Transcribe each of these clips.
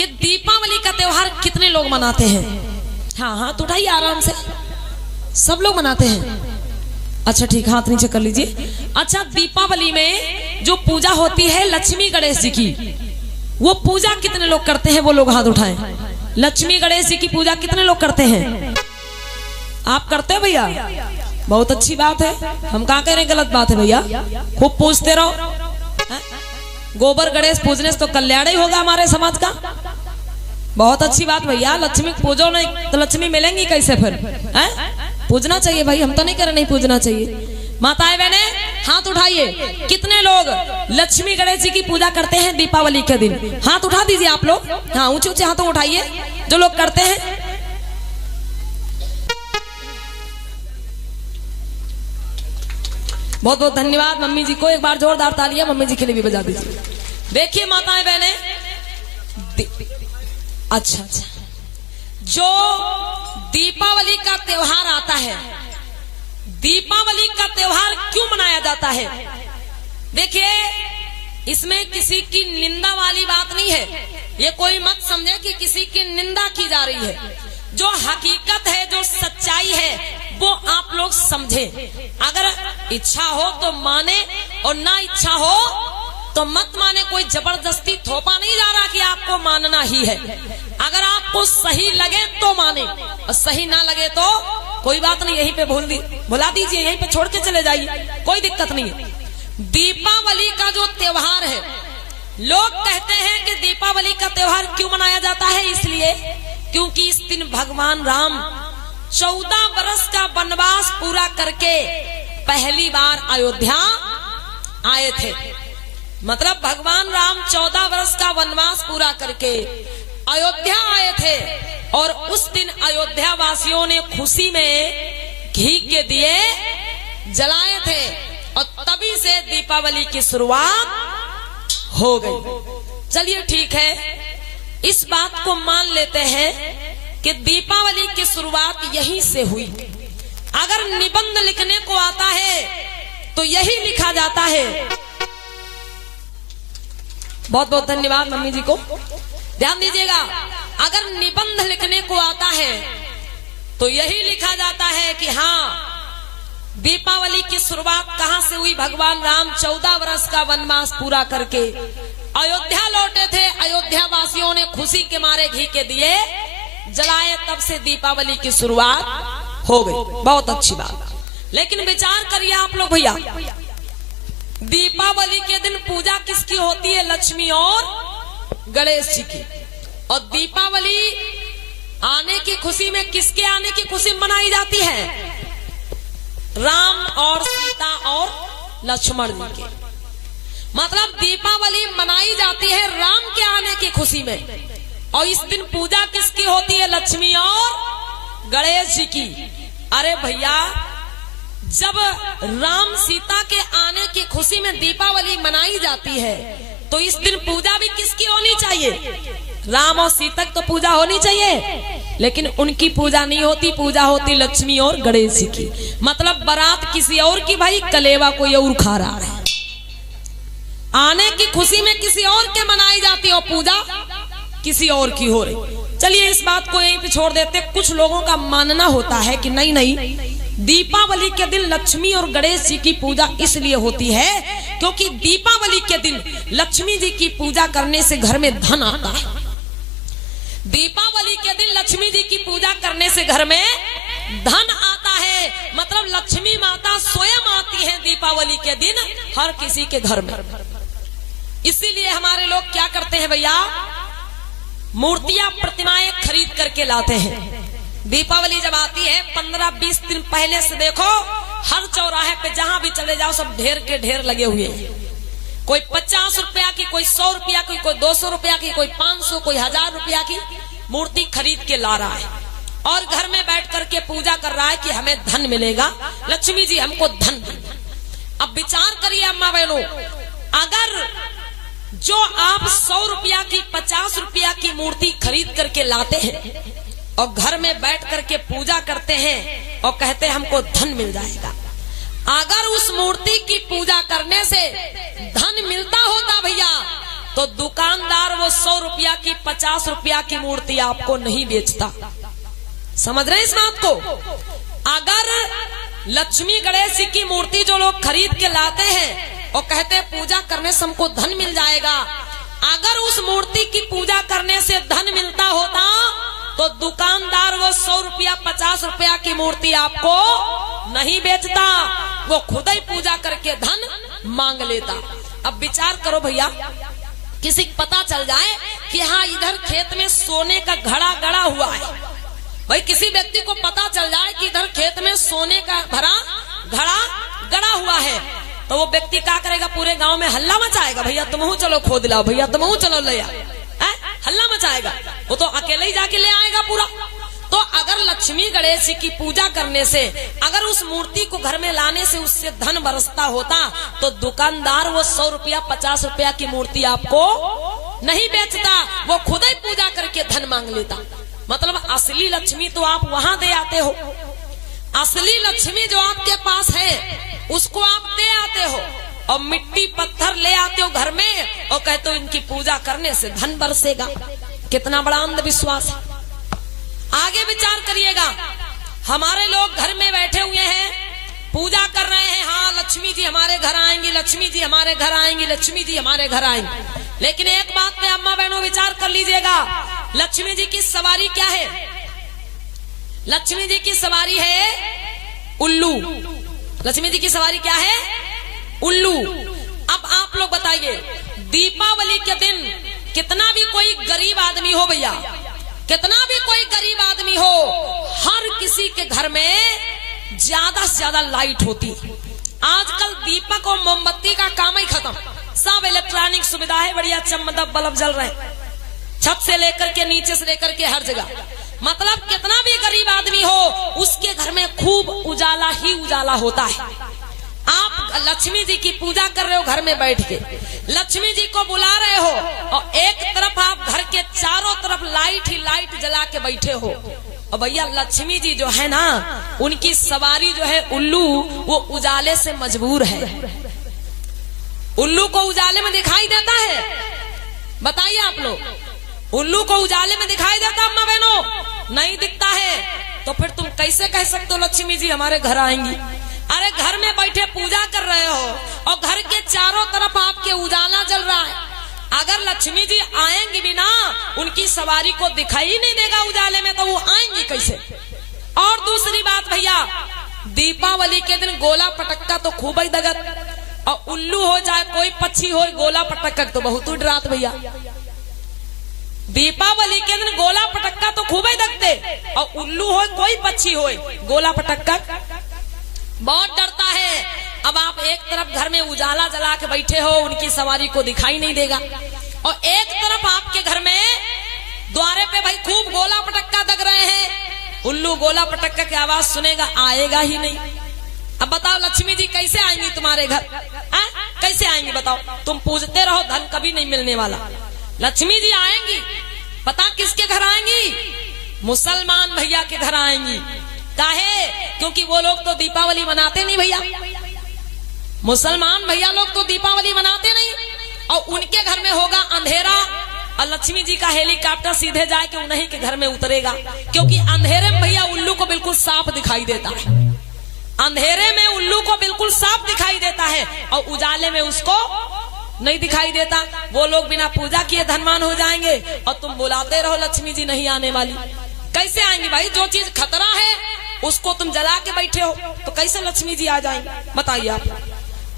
कि दीपावली का त्योहार कितने लोग मनाते हैं? हाँ हाथ उठाइए आराम से, सब लोग मनाते हैं। अच्छा ठीक, हाथ नीचे कर लीजिए। अच्छा, दीपावली में जो पूजा होती है लक्ष्मी गणेश जी की, वो पूजा कितने लोग करते हैं? वो लोग हाथ उठाएं। लक्ष्मी गणेश जी की पूजा कितने लोग करते हैं? आप करते हैं भैया? बहुत अच्छी बात है। हम कहाँ कह रहे हैं गलत बात है भैया, खूब पूजते रहो। गोबर गणेश पूजने से तो कल्याण ही होगा हमारे समाज का। बहुत अच्छी बात भैया, लक्ष्मी पूजो नहीं तो लक्ष्मी मिलेंगी कैसे फिर? पूजना चाहिए भाई, हम तो नहीं कह रहे नहीं पूजना चाहिए। माताएं बहने हाथ उठाइए, कितने लोग लक्ष्मी गणेश जी की पूजा करते हैं दीपावली के दिन? हाथ उठा दीजिए आप लोग। हाँ, ऊंचे ऊंचे हाथों उठाइए जो लोग करते हैं। बहुत बहुत धन्यवाद मम्मी जी को, एक बार जोरदार तालियां मम्मी जी के लिए भी बजा दीजिए। देखिए माताएं बहने, अच्छा, जो दीपावली का त्योहार आता है, दीपावली का त्योहार क्यों मनाया जाता है? देखिए, इसमें किसी की निंदा वाली बात नहीं है। ये कोई मत समझे कि किसी की निंदा की जा रही है। जो हकीकत है, जो सच्चाई है, वो आप लोग समझे। अगर इच्छा हो तो माने और ना इच्छा हो तो मत माने। कोई जबरदस्ती थोपा नहीं जा रहा कि आपको मानना ही है। अगर आपको सही लगे तो माने और सही ना लगे तो कोई बात नहीं, यहीं पे भुला दीजिए, यहीं पे छोड़ के चले जाइए, कोई दिक्कत नहीं है। दीपावली का जो त्योहार है, लोग कहते हैं कि दीपावली का त्योहार क्यों मनाया जाता है? इसलिए क्योंकि इस दिन भगवान राम 14 वर्ष का वनवास पूरा करके पहली बार अयोध्या आए थे। मतलब भगवान राम 14 वर्ष का वनवास पूरा करके अयोध्या आए थे और उस दिन अयोध्या वासियों ने खुशी में घी के दिए जलाए थे और तभी से दीपावली की शुरुआत हो गई। चलिए ठीक है, इस बात को मान लेते हैं कि दीपावली की शुरुआत यहीं से हुई। अगर निबंध लिखने को आता है तो यही लिखा जाता है। बहुत बहुत धन्यवाद मम्मी जी को, ध्यान दीजिएगा। अगर निबंध लिखने को आता है तो यही लिखा जाता है कि हाँ, दीपावली की शुरुआत कहां से हुई? भगवान राम 14 वर्ष का वनवास पूरा करके अयोध्या लौटे थे। अयोध्या वासियों ने खुशी के मारे घी के दिए जलाए, तब से दीपावली की शुरुआत हो गई। बहुत अच्छी बात। लेकिन विचार करिए आप लोग भैया, दीपावली के दिन पूजा किसकी होती है? लक्ष्मी और गणेश जी की। और दीपावली आने की खुशी में किसके आने की खुशी मनाई जाती है? राम और सीता और लक्ष्मण जी के। मतलब दीपावली मनाई जाती है राम के आने की खुशी में। और इस दिन पूजा किसकी होती है? लक्ष्मी और गणेश जी की। अरे भैया, जब राम सीता के आने की खुशी में दीपावली मनाई जाती है तो इस दिन पूजा भी किसकी होनी चाहिए? राम और सीता तो पूजा होनी चाहिए, लेकिन उनकी पूजा नहीं होती, पूजा होती लक्ष्मी और गणेश जी की। मतलब बारात किसी और की भाई, कलेवा कोई और खा रहा है। आने की खुशी में किसी और के मनाई जाती है और पूजा किसी और की हो रही। चलिए इस बात को यहीं पे छोड़ देते। कुछ लोगों का मानना होता है कि नहीं नहीं, दीपावली के दिन लक्ष्मी और गणेश जी की पूजा इसलिए होती है क्योंकि दीपावली के दिन लक्ष्मी जी की पूजा करने से घर में धन आता है। दीपावली के दिन लक्ष्मी जी की पूजा करने से घर में धन आता है। मतलब लक्ष्मी माता स्वयं आती है दीपावली के दिन हर किसी के घर में। इसीलिए हमारे लोग क्या करते हैं भैया, मूर्तियां प्रतिमाएं खरीद करके लाते हैं। दीपावली जब आती है 15-20 दिन पहले से देखो, हर चौराहे पे जहां भी चले जाओ सब ढेर के ढेर लगे हुए हैं। कोई 50 रुपया की, कोई 100 रुपया की, कोई 200 रुपया की, कोई 500, कोई 1000 रुपया की मूर्ति खरीद के ला रहा है और घर में बैठ करके पूजा कर रहा है कि हमें धन मिलेगा, लक्ष्मी जी हमको धन देंगे। अब विचार करिए अम्मा बहनों, अगर जो आप 100 रुपया की, 50 रुपया की मूर्ति खरीद करके लाते हैं और घर में बैठ करके पूजा करते हैं और कहते हैं हमको धन मिल जाएगा, अगर उस मूर्ति की पूजा करने से धन मिलता होता भैया तो दुकानदार वो 100 रुपया की 50 रुपया की मूर्ति आपको नहीं बेचता। समझ रहे इस बात को? अगर लक्ष्मी गणेश जी की मूर्ति जो लोग खरीद के लाते हैं और कहते हैं पूजा करने से हमको धन मिल जाएगा, अगर उस मूर्ति की पूजा करने से धन मिलता होता तो दुकानदार वो 100 रुपया 50 रुपया की मूर्ति आपको नहीं बेचता, वो खुद ही पूजा करके धन मांग लेता। अब विचार करो भैया, किसी को पता चल जाए कि हाँ इधर खेत में सोने का घड़ा गड़ा हुआ है, भाई किसी व्यक्ति को पता चल जाए कि इधर खेत में सोने का भरा घड़ा गड़ा हुआ है, तो वो व्यक्ति क्या करेगा? पूरे गांव में हल्ला मचाएगा, भैया तुम चलो खोद लाओ, भैया तुम चलो ले आओ, हल्ला मचाएगा। वो तो अकेले ही जाके ले आएगा पूरा। तो अगर लक्ष्मी गणेश जी की पूजा करने से, अगर उस मूर्ति को घर में लाने से उससे धन बरसता होता तो दुकानदार वो 100 रुपया 50 रुपया की मूर्ति आपको नहीं बेचता, वो खुद ही पूजा करके धन मांग लेता। मतलब असली लक्ष्मी तो आप वहां दे आते हो, असली लक्ष्मी जो आपके पास है उसको आप दे आते हो, और मिट्टी पत्थर ले आते हो घर में और कहते हो इनकी पूजा करने से धन बरसेगा। कितना बड़ा अंधविश्वास है। आगे विचार करिएगा, हमारे लोग घर में बैठे हुए हैं, पूजा कर रहे हैं, हाँ लक्ष्मी जी हमारे घर आएंगी, लक्ष्मी जी हमारे घर आएंगी, लक्ष्मी जी हमारे घर आएंगी। लेकिन एक बात पे अम्मा बहनों विचार कर लीजिएगा, लक्ष्मी जी की सवारी क्या है? लक्ष्मी जी की सवारी है उल्लू। लक्ष्मी जी की सवारी क्या है? उल्लू। अब आप लोग बताइए, दीपावली के दिन कितना भी कोई गरीब आदमी हो भैया, कितना भी कोई गरीब आदमी हो, हर किसी के घर में ज्यादा से ज्यादा लाइट होती। आजकल दीपक और मोमबत्ती का काम ही खत्म, सब इलेक्ट्रॉनिक सुविधा है, बढ़िया चमकदार बल्ब जल रहे हैं, छत से लेकर के नीचे से लेकर के हर जगह। मतलब कितना भी गरीब आदमी हो उसके घर में खूब उजाला ही उजाला होता है। आप लक्ष्मी जी की पूजा कर रहे हो घर में बैठ के, लक्ष्मी जी को बुला रहे हो और एक तरफ आप घर के चारों तरफ लाइट ही लाइट जला के बैठे हो, और भैया लक्ष्मी जी जो है ना उनकी सवारी जो है उल्लू, वो उजाले से मजबूर है। उल्लू को उजाले में दिखाई देता है? बताइए आप लोग, उल्लू को उजाले में दिखाई देता अम्मा बहनों? नहीं दिखता है। तो फिर तुम कैसे कह सकते हो लक्ष्मी जी हमारे घर आएंगी? अरे घर में बैठे पूजा कर रहे हो और घर के चारों तरफ आपके उजाला जल रहा है, अगर लक्ष्मी जी आएंगी भी ना, उनकी सवारी को दिखाई नहीं देगा उजाले में, तो वो आएंगी कैसे? और दूसरी बात भैया, दीपावली के दिन गोला पटक्का तो खूब ही दगत, और उल्लू हो चाहे कोई पक्षी हो, गोला पटक्का तो बहुत ही डरात भैया। दीपावली के दिन गोला पटक्का तो खूब ही दगते, और उल्लू हो कोई पक्षी हो, गोला पटक्का बहुत डरता है। अब आप एक तरफ घर में उजाला जला के बैठे हो, उनकी सवारी को दिखाई नहीं देगा, और एक तरफ आपके घर में द्वारे पे भाई खूब गोला पटक्का दग रहे हैं, उल्लू गोला पटक्का की आवाज सुनेगा, आएगा ही नहीं। अब बताओ लक्ष्मी जी कैसे आएंगी तुम्हारे घर? कैसे आएंगी बताओ? तुम पूजते रहो, धन कभी नहीं मिलने वाला। लक्ष्मी जी आएंगी, पता किसके घर आएंगी? मुसलमान भैया के घर आएंगी। काहे? क्योंकि वो लोग तो दीपावली मनाते नहीं भैया, मुसलमान भैया लोग तो दीपावली मनाते नहीं, और उनके घर में होगा अंधेरा, और लक्ष्मी जी का हेलीकॉप्टर सीधे जाके उन्हीं के घर में उतरेगा, क्योंकि अंधेरे में भैया उल्लू को बिल्कुल साफ दिखाई देता है। अंधेरे में उल्लू को बिल्कुल साफ दिखाई देता है, और उजाले में उसको नहीं दिखाई देता। वो लोग बिना पूजा किए धनवान हो जाएंगे, और तुम बुलाते रहो लक्ष्मी जी नहीं आने वाली। कैसे आएंगी भाई? जो चीज खतरा है उसको तुम जला के बैठे हो, तो कैसे लक्ष्मी जी आ जाएंगे? बताइए आप।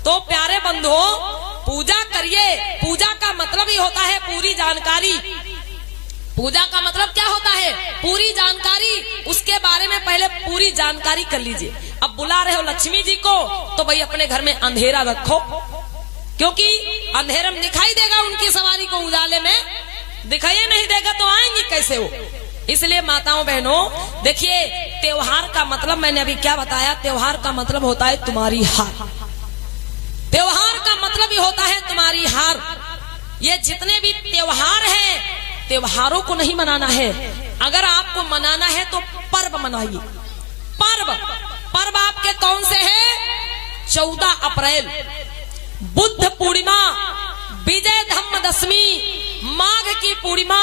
तो प्यारे बंधुओं, पूजा करिए। पूजा का मतलब ही होता है पूरी जानकारी। पूजा का मतलब क्या होता है? पूरी जानकारी। उसके बारे में पहले पूरी जानकारी कर लीजिए। अब बुला रहे हो लक्ष्मी जी को, तो भाई अपने घर में अंधेरा रखो, क्योंकि अंधेरे में दिखाई देगा उनकी सवारी को, उजाले में दिखाई नहीं देगा तो आएंगी कैसे वो? इसलिए माताओं बहनों देखिए, त्योहार का मतलब मैंने अभी क्या बताया, त्योहार का मतलब होता है तुम्हारी हार। त्योहार का मतलब ही होता है तुम्हारी हार। ये जितने भी त्योहार हैं, त्योहारों को नहीं मनाना है। अगर आपको मनाना है तो पर्व मनाइए। पर्व आपके कौन से हैं? 14 अप्रैल बुद्ध पूर्णिमा, विजयदशमी, माघ की पूर्णिमा,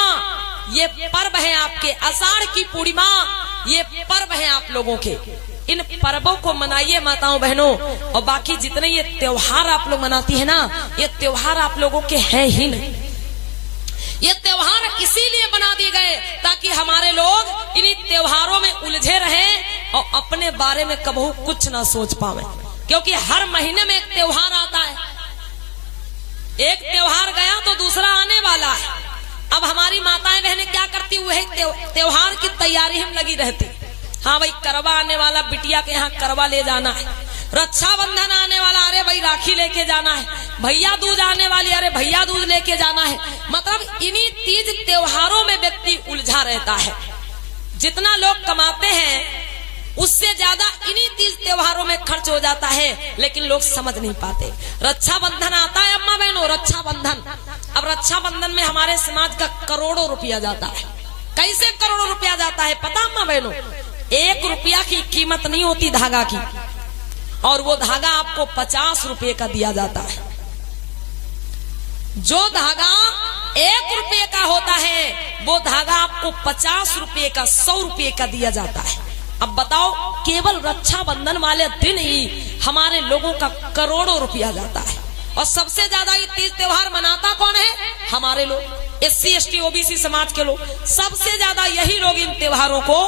ये पर्व है आपके। आषाढ़ की पूर्णिमा, ये पर्व है आप लोगों के। इन पर्वों को मनाइए माताओं बहनों। और बाकी जितने ये त्योहार आप लोग मनाती है ना, ये त्योहार आप लोगों के हैं ही नहीं। ये त्योहार इसीलिए बना दिए गए ताकि हमारे लोग इन्हीं त्योहारों में उलझे रहें और अपने बारे में कबहू कुछ ना सोच पावे। क्योंकि हर महीने में एक त्योहार आता है, एक त्योहार गया तो दूसरा आने वाला है। अब हमारी माताएं बहनें क्या करती हुए त्योहार की तैयारी हम लगी रहती। हाँ भाई करवा आने वाला, बिटिया के यहाँ करवा ले जाना है। रक्षाबंधन आने वाला, अरे भाई राखी लेके जाना है। भैया दूज आने वाली, अरे भैया दूज लेके जाना है। मतलब इन्हीं तीज त्योहारों में व्यक्ति उलझा रहता है। जितना लोग कमाते हैं उससे ज्यादा इन्हीं तीज त्योहारों में खर्च हो जाता है, लेकिन लोग समझ नहीं पाते। रक्षाबंधन आता है अम्मा बहनों, रक्षाबंधन। अब रक्षाबंधन में हमारे समाज का करोड़ों रुपया जाता है। कैसे करोड़ों रुपया जाता है पता अम्मा बहनों? 1 रुपया की कीमत नहीं होती धागा की, और वो धागा आपको 50 रुपए का दिया जाता है। जो धागा 1 रुपये का होता है वो धागा आपको 50 रुपए का, 100 रुपए का दिया जाता है। अब बताओ, केवल रक्षाबंधन वाले दिन ही हमारे लोगों का करोड़ों रुपया जाता है। और सबसे ज्यादा ये तीज त्योहार मनाता कौन है? हमारे लोग, SC ST OBC समाज के लोग। सबसे ज्यादा यही लोग इन त्योहारों को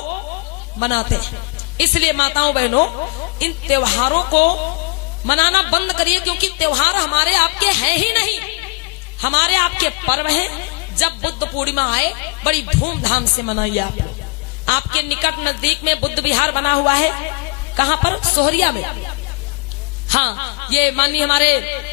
मनाते हैं। इसलिए माताओं बहनों, इन त्योहारों को मनाना बंद करिए, क्योंकि त्योहार हमारे आपके हैं ही नहीं, हमारे आपके पर्व हैं। जब बुद्ध पूर्णिमा आए बड़ी धूमधाम से मनाइए आप लोग। आपके निकट नजदीक में बुद्ध विहार बना हुआ है। कहाँ पर? सोहरिया में। हाँ, ये माननीय हमारे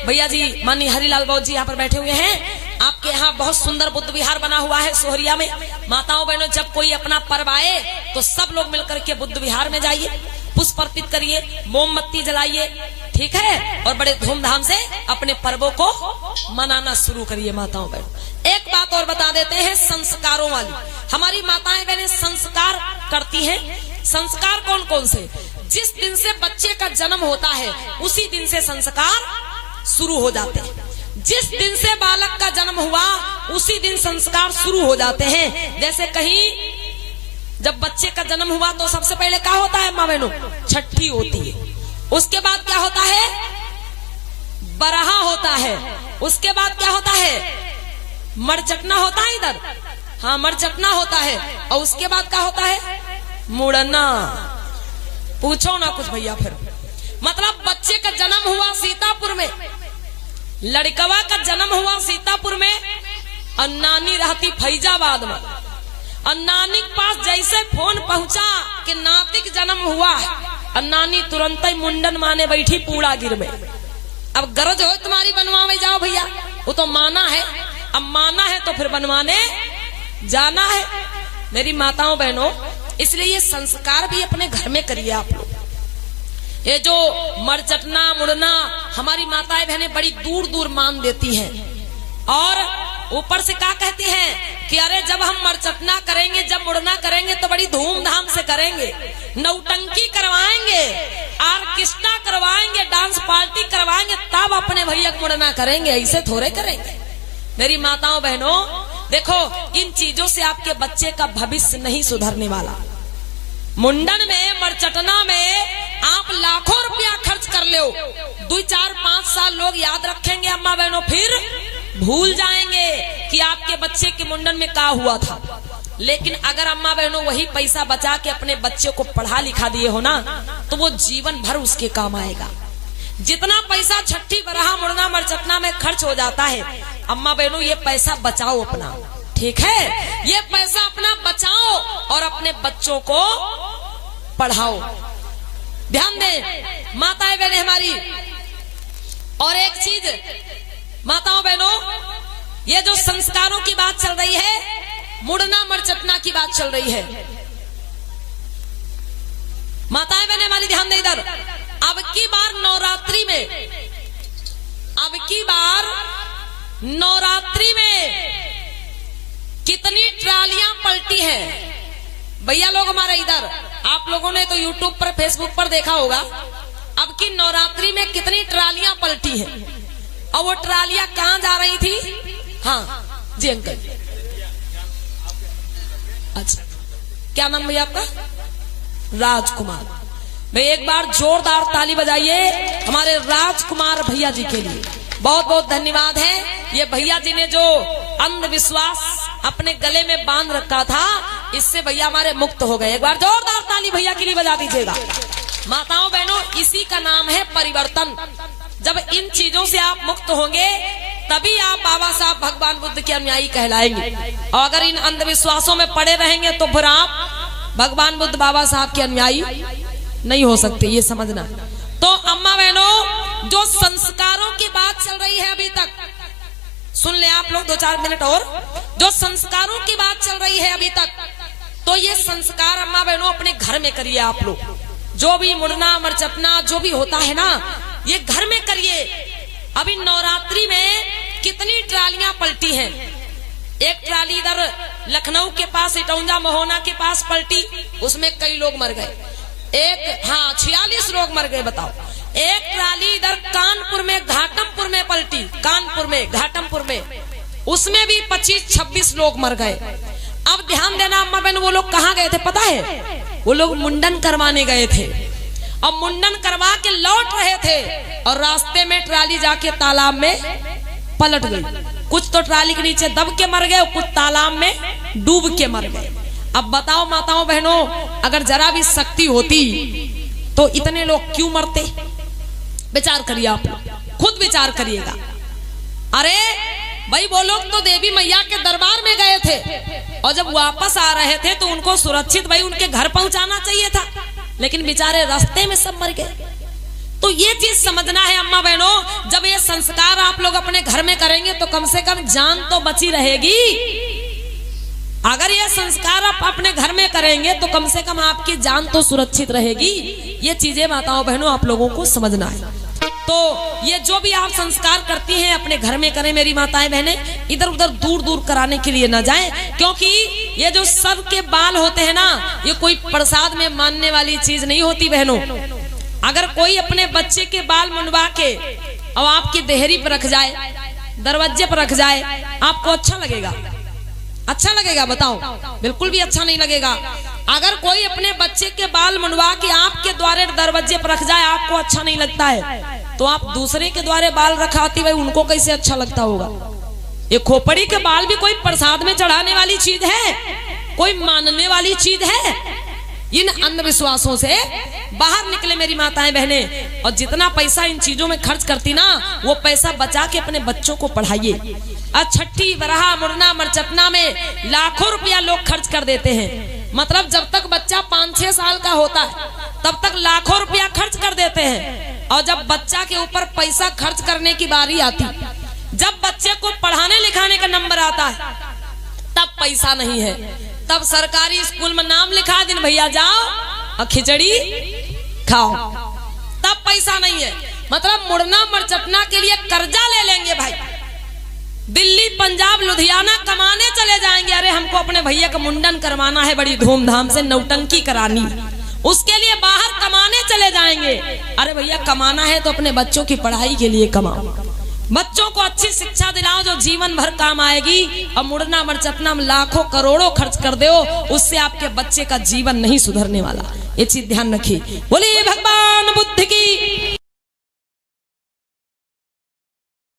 भैया जी माननीय हरिलाल बौद्ध जी यहाँ पर बैठे हुए हैं। आपके यहाँ बहुत सुंदर बुद्ध विहार बना हुआ है सोहरिया में। माताओं बहनों, जब कोई अपना पर्व आए तो सब लोग मिलकर के बुद्ध विहार में जाइए, पुष्प अर्पित करिए, मोमबत्ती जलाइए, ठीक है, और बड़े धूमधाम से अपने पर्वों को मनाना शुरू करिए माताओं बहनों। एक बात और बता देते हैं, संस्कारों वाली। हमारी माताएं बहनें संस्कार करती हैं। संस्कार कौन कौन से? जिस दिन से बच्चे का जन्म होता है उसी दिन से संस्कार शुरू हो जाते हैं। जिस दिन से बालक का जन्म हुआ उसी दिन संस्कार शुरू हो जाते हैं। जैसे कहीं जब बच्चे का जन्म हुआ तो सबसे पहले क्या होता है माँ बहनों? छठी होती है। उसके बाद क्या होता है? बरहा होता है। उसके बाद क्या होता है? मरचटना होता है इधर, हाँ मरचटना होता है। और उसके बाद क्या होता है? मुड़ना। पूछो ना कुछ भैया। फिर मतलब बच्चे का जन्म हुआ सीतापुर में, लड़कवा का जन्म हुआ सीतापुर में, और नानी रहती फैजाबाद में। और नानी के पास जैसे फोन पहुंचा कि नाती का जन्म हुआ, और नानी तुरंत ही मुंडन माने बैठी पूड़ागिर में। अब गरज हो तुम्हारी बनवावे जाओ भैया, वो तो माना है। अब माना है तो फिर बनवाने जाना है। मेरी माताओं बहनों, इसलिए ये संस्कार भी अपने घर में करिए आप लोग। ये जो मरचटना मुड़ना हमारी माताएं बहनें बड़ी दूर दूर मान देती हैं, और ऊपर से क्या कहती हैं कि अरे जब हम मरचटना करेंगे, जब मुड़ना करेंगे तो बड़ी धूमधाम से करेंगे, नौटंकी करवाएंगे, ऑर्केस्ट्रा करवाएंगे, डांस पार्टी करवाएंगे, तब अपने भैया को मुड़ना करेंगे, ऐसे थोड़े करेंगे। मेरी माताओं बहनों देखो, इन चीजों से आपके बच्चे का भविष्य नहीं सुधरने वाला। मुंडन में, मरचटना में आप लाखों रुपया खर्च कर लो, 2, 4, 5 साल लोग याद रखेंगे अम्मा बहनों, फिर भूल जाएंगे कि आपके बच्चे के मुंडन में क्या हुआ था। लेकिन अगर अम्मा बहनों वही पैसा बचा के अपने बच्चे को पढ़ा लिखा दिए हो ना, तो वो जीवन भर उसके काम आएगा। जितना पैसा छठी बरहा मुड़ना मरचटना में खर्च हो जाता है, अम्मा बहनों ये पैसा बचाओ अपना, ठीक है, ये पैसा अपना बचाओ और अपने बच्चों को पढ़ाओ। ध्यान दें माताएं बहनें हमारी। और एक चीज माताओं बहनों, ये जो संस्कारों की बात चल रही है, मुड़ना मरचटना की बात चल रही है, माताएं बहनें हमारी ध्यान दें इधर। अब की बार नवरात्रि में, अब की बार नवरात्रि में कितनी ट्रालियां पलटी हैं भैया लोग हमारे इधर। आप लोगों ने तो यूट्यूब पर फेसबुक पर देखा होगा, अब की नवरात्रि में कितनी ट्रालियां पलटी हैं। और वो ट्रालियां कहाँ जा रही थी? हाँ जी अंकल। अच्छा, क्या नाम भैया आपका? राजकुमार। भाई एक बार जोरदार ताली बजाइए हमारे राजकुमार भैया जी के लिए। बहुत बहुत धन्यवाद है। ये भैया जी ने जो अंधविश्वास अपने गले में बांध रखा था, इससे भैया हमारे मुक्त हो गए। एक बार जोरदार ताली भैया के लिए बजा दीजिएगा। माताओं बहनों, इसी का नाम है परिवर्तन। जब इन चीजों से आप मुक्त होंगे तभी आप बाबा साहब भगवान बुद्ध के अनुयायी कहलाएंगे। और अगर इन अंधविश्वासों में पड़े रहेंगे तो फिर आप भगवान बुद्ध बाबा साहब के अनुयायी नहीं हो सकते, ये समझना। तो अम्मा बहनों, जो संस्कारों की बात चल रही है अभी तक, सुन ले आप लोग 2-4 मिनट और। जो संस्कारों की बात चल रही है अभी तक, तो ये संस्कार अम्मा बहनों अपने घर में करिए आप लोग। जो भी मुड़ना मरचपना जो भी होता है ना, ये घर में करिए। अभी नवरात्रि में कितनी ट्रालियां पलटी हैं। एक ट्राली इधर लखनऊ के पास इटौंजा महोना के पास पलटी, उसमें कई लोग मर गए। एक 46 लोग मर गए, बताओ। एक ट्राली इधर कानपुर में घाटमपुर में पलटी, कानपुर में घाटमपुर में, उसमें भी 25-26 लोग मर गए। अब ध्यान देना अम्मा बहन, वो लोग कहाँ गए थे पता है? वो लोग मुंडन करवाने गए थे। अब मुंडन करवा के लौट रहे थे और रास्ते में ट्राली जाके तालाब में पलट गई। कुछ तो ट्राली के नीचे दब के मर गए, कुछ तालाब में डूब के मर गए। अब बताओ माताओं बहनों, अगर जरा भी शक्ति होती तो इतने लोग क्यों मरते? विचार करिए आप लोग, खुद विचार करिएगा। अरे भाई, वो लोग तो देवी मैया के दरबार में गए थे और जब वापस आ रहे थे तो उनको सुरक्षित भाई उनके घर पहुंचाना चाहिए था, लेकिन बेचारे रास्ते में सब मर गए। तो ये चीज समझना है अम्मा बहनों, जब ये संस्कार आप लोग अपने घर में करेंगे तो कम से कम जान तो बची रहेगी। अगर ये संस्कार आप अपने घर में करेंगे तो कम से कम आपकी जान तो सुरक्षित रहेगी। ये चीजें माताओं बहनों आप लोगों को समझना है। तो ये जो भी आप संस्कार करती हैं अपने घर में करें मेरी माताएं बहनें, इधर उधर दूर दूर कराने के लिए ना जाएं, क्योंकि ये जो सर के बाल होते हैं ना, ये कोई प्रसाद में मानने वाली चीज नहीं होती बहनों। अगर कोई अपने बच्चे के बाल मुंडवा के और आपकी देहरी पर रख जाए, दरवाजे पर रख जाए, आपको अच्छा लगेगा? अच्छा लगेगा? बताओ, बिल्कुल भी अच्छा नहीं लगेगा। अगर कोई अपने बच्चे के बाल मुंडवा के आपके द्वारे दरवाजे पर रख जाए, आपको अच्छा नहीं लगता है, तो आप दूसरे के द्वारे बाल रखाती भाई, उनको कैसे अच्छा लगता होगा? ये खोपड़ी के बाल भी कोई प्रसाद में चढ़ाने वाली चीज है? कोई मानने वाली चीज है? इन अंधविश्वासों से बाहर निकले मेरी माताएं बहनें, और जितना पैसा इन चीजों में खर्च करती ना, वो पैसा बचा के अपने बच्चों को पढ़ाइए। छठी बरहा मुड़ना मरचपना में लाखों रुपया लोग खर्च कर देते हैं। मतलब जब तक बच्चा 5-6 साल का होता है तब तक लाखों रुपया खर्च कर देते हैं, और जब बच्चा के ऊपर पैसा खर्च करने की बारी आती, जब बच्चे को पढ़ाने लिखाने का नंबर आता है, तब पैसा नहीं है। तब सरकारी स्कूल में नाम लिखा दिन भैया जाओ और खिचड़ी खाओ, तब पैसा नहीं है। मतलब मुड़ना मरचपना के लिए कर्जा ले लेंगे भाई, दिल्ली पंजाब लुधियाना कमाने चले जाएंगे। अरे हमको अपने भैया का मुंडन करवाना है, बड़ी धूमधाम से नौटंकी करानी, उसके लिए बाहर कमाने चले जाएंगे। अरे भैया कमाना है तो अपने बच्चों की पढ़ाई के लिए कमाओ, बच्चों को अच्छी शिक्षा दिलाओ जो जीवन भर काम आएगी। और मुड़ना मरचपना में लाखों करोड़ों खर्च कर दो, उससे आपके बच्चे का जीवन नहीं सुधरने वाला। ये चीज ध्यान रखिए। बोलिए भगवान बुद्ध की।